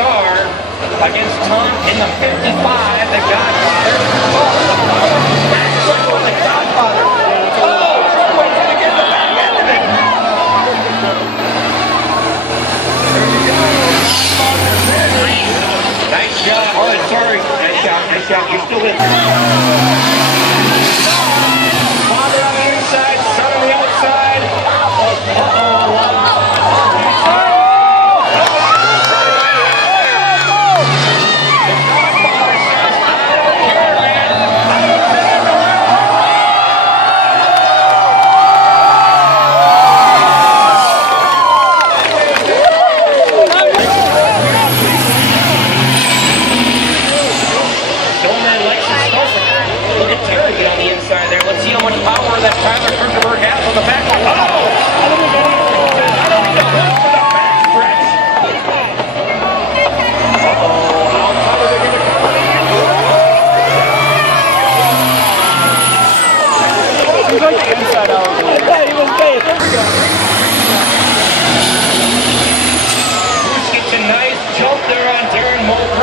Star against Tom in the 55, the Godfather. The Godfather. Oh, Trumpway's going to get the back end of it. Nice job. Oh, sorry. Nice shot. Nice shot. You're still in. Father on the inside, son on the outside. That Tyler Kirkenberg has on the back. Oh! I don't even know for the back stretch. Uh-oh. How Tyler they're going to come in. He's like the inside out. Yeah, he was bait. Bruce gets a nice jump there on Darren Moulton.